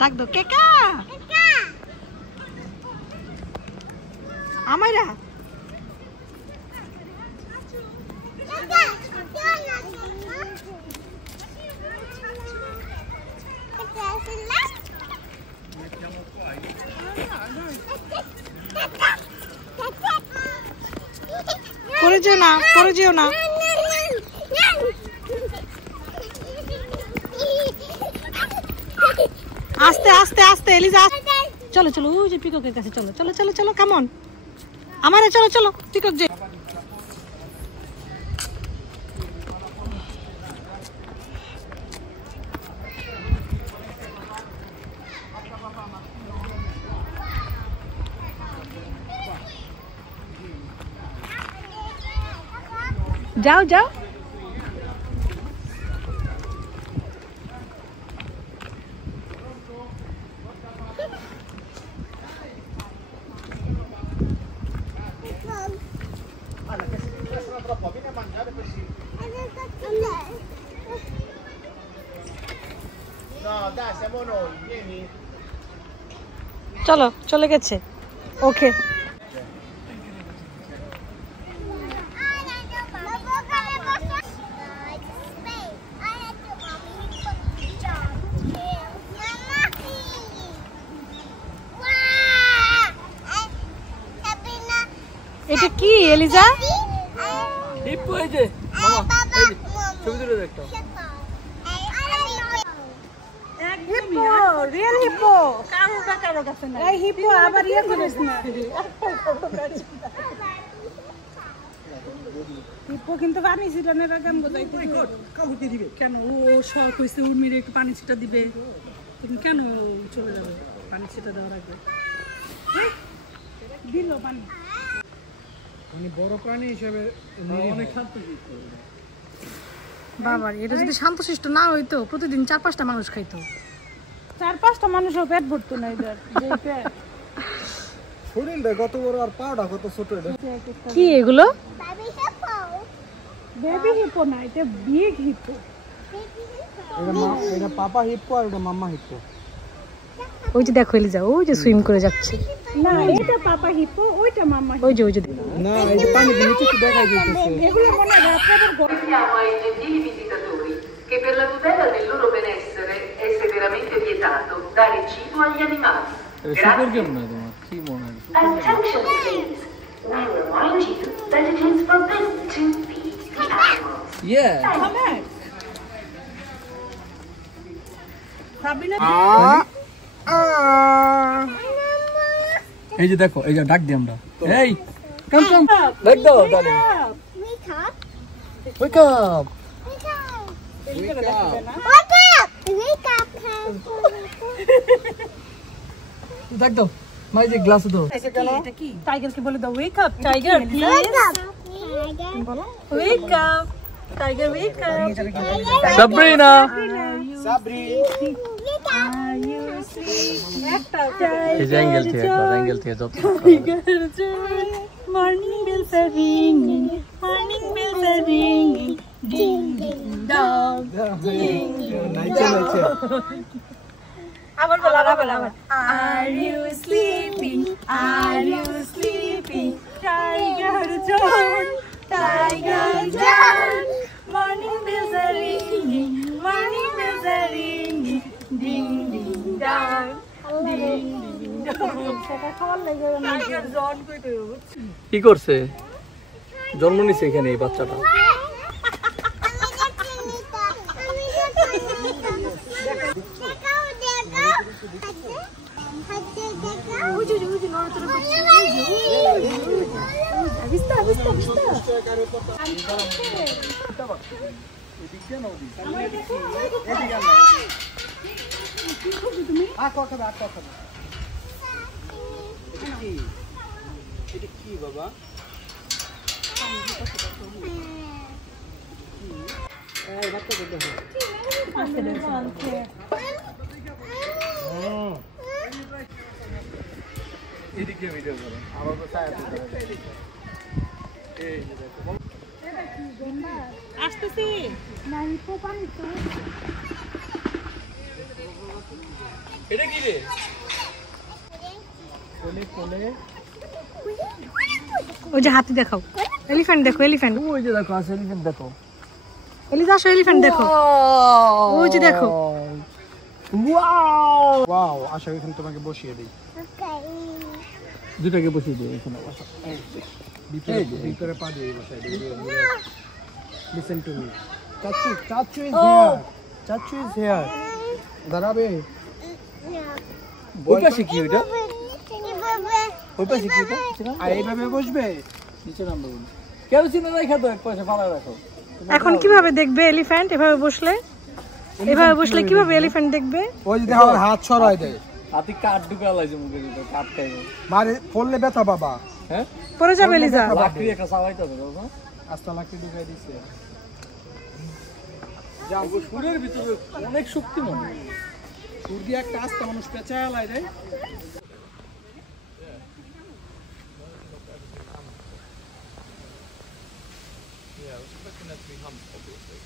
ডাক দো কেকা আমাইরা পড়ে যেও না আস্তে আস্তে আস্তে এলিজা চলো চলো ওই যে পিককের কাছে চলো চলো চলো চলো কাম অন আমারে চলো চলো পিকক যে যাও যাও চলো চলে গেছে ওকে এটা কি এলিজা হিপ্পো এই যে মামা এই যে ছবি তুলে দাও একটা হিপ্পো রিয়েল হিপ্পো কারো কাছে না এই হিপ্পো আবার ইয়ে করিস না হিপ্পো কিন্তু পানি ছিটানোর আগে আমগো যাইতে কাউকে দিবে কেন ও শখ হইছে উর্মিরে একটু পানি ছিটা দিবে তুমি কেন চলে যাবে পানি ছিটা দেওয়ার আগে দিল পানি মানে বড় প্রাণী হিসেবে অনেক শান্তশিষ্ট বাবার এটা যদি শান্তশিষ্ট না হইতো প্রতিদিন 4-5টা মানুষ খাইতো 4-5টা মানুষও পেট ভরতো না এদের যে পেট শরীরটা কত বড় আর পাটা কত ছোট এটা কি এগুলো বেবি হিপ্পো না এটা বিগ হিপ্পো এটা পাপা হিপ্পো আর এটা মাম্মা হিপ্পো ওই যে দেখো এলিজা ওই যে সুইম করে যাচ্ছে না এটা পাপা হিপ্পো ওইটা মাম্মা ওই যে না এই যে পানি নিচে কি দেখাই যাচ্ছে এগুলো মনে রাতে আবার Siamo ai gentili visitatori che per la tutela del loro benessere è severamente vietato dare cibo agli animali. Grazie. Attention please. We remind you that it is forbidden to feed the animals. Yeah. come back Sabina এই যে দেখো এই যে ডাক দিই আমরা এই কাম কাম ডাক দাও ডার্লিং wake up ডাক দাও মাই যে গ্লাস দাও এটা কি টাইগার কে বলে দাও ওয়েক আপ টাইগার প্লিজ বলো wake up tiger wake up Sabrina এই অ্যাঙ্গেল থেকে যত মর্নিং বেলস আর রিংিং মর্নিং বেলস আর রিংিং ডিং ডিং ডং ডিং নাইচে আবার are you sleeping tiger John morning bells R রিংিং ding ding dong ding ding dong সেটা খাওয়ার লাগে tiger জন কইতে কি করছে জন্ম নিছে এখানে এই বাচ্চাটা কি বাবা এদিকে ভিডিও করো আমার তো ছায়া এই যে দেখো আসতেছি না হিপো পানি তো এটা কি রে? কোলে কোলে ওই যে হাতি দেখাও, এলিফ্যান্ট দেখো, এলিফ্যান্ট। ওই যে দেখো আছে এলিফ্যান্ট দেখো। এলিজা আসো, এলিফ্যান্ট দেখো, ওই যে দেখো। ওয়াও ওয়াও, আশা এখানে তোমাকে বসিয়ে দিই। দুটাকে বসিয়ে দিও এখানে বসো। ভিতরে পা দিয়ে বসাই দিই। Listen to me. চাচু ইজ হিয়ার। চাচু ইজ হিয়ার। দাঁড়াবে। ওই পাশে কি ওইটা? ওই পাশে কি ওইটা? আর এইভাবে বসবে। নিচে নামবে। কেরোসিন রাখা তো এক পাশে ফালা রাখো। এখন কিভাবে দেখবে এলিফ্যান্ট? এভাবে বসলে, এভাবে বসলে কিভাবে এলিফ্যান্ট দেখবে? ওই যে দেখো হাত ছড়াই দেয়। হাতি কাঠ ঢুকে লাইছে মুখে দিতে, কাঠ খাইবে। মারে পড়লে ব্যথা বাবা। হ্যাঁ? পরে যাবে এলিজা। লাকড়ি একটা সাবাইতে হবে না? আস্তা লাকি ঢুকাই দিছে। যাও সুরের ভিতরে অনেক শক্তি মনে হয়। সুর দিয়ে একটা আস্তা মানুষ পেঁচায় লাই দেয়। Yeah, I was expecting that to be hump, obviously.